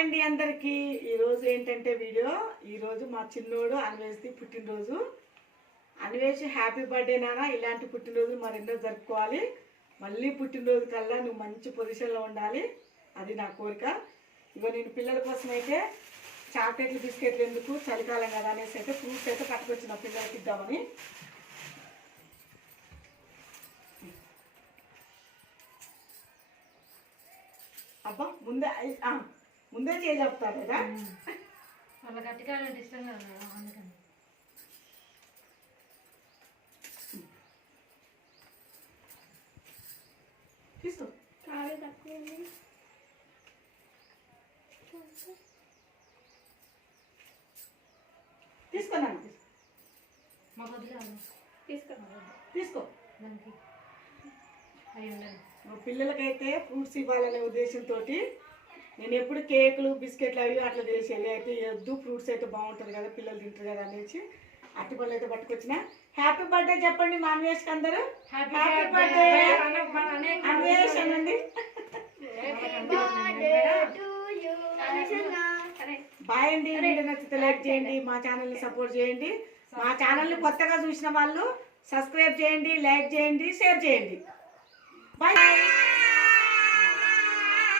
అండి అందరికీ. ఈరోజు ఏంటంటే వీడియో, ఈరోజు మా చిన్నోడు అన్వేష్ది పుట్టినరోజు. అన్వేష్ హ్యాపీ బర్త్డే నాన్న. ఇలాంటి పుట్టినరోజు మరెన్నో జరుపుకోవాలి. మళ్ళీ పుట్టినరోజు కల్లా నువ్వు మంచి పొజిషన్లో ఉండాలి, అది నా కోరిక. ఇగో నేను పిల్లల కోసం అయితే చాక్లెట్లు బిస్కెట్లు ఎందుకు, చలికాలం కదా అనేసి అయితే ఫ్రూట్స్ అయితే పట్టుకొచ్చిన పిల్లలకి ఇద్దామని. అబ్బా ముందే చేసి చెప్తారు కదా, వాళ్ళ గట్టిగా ఇష్టంగా ఉన్నాడు అందుకని. తీసుకో. తీసుకున్నాను, మాకు వదిలేదు, తీసుకో. దానికి అవి ఉండాలి. పిల్లలకైతే ఫ్రూట్స్ ఇవ్వాలనే ఉద్దేశంతో నేను ఎప్పుడు కేకులు బిస్కెట్లు అవి అట్లా చేసేది. అయితే వద్దు, ఫ్రూట్స్ అయితే బాగుంటుంది కదా, పిల్లలు తింటారు కదా అనేసి అరటిపళ్ళు అయితే పట్టుకొచ్చిన. హ్యాపీ బర్త్డే చెప్పండి మా అన్వేష్కి అందరూ. హ్యాపీ బర్త్డే అన్వేష్ అనండి. బాయ్ అండి. వీడియో నచ్చితే లైక్ చేయండి, మా ఛానల్ని సపోర్ట్ చేయండి. మా ఛానల్ని కొత్తగా చూసిన వాళ్ళు సబ్స్క్రైబ్ చేయండి, లైక్ చేయండి, షేర్ చేయండి. బాయ్.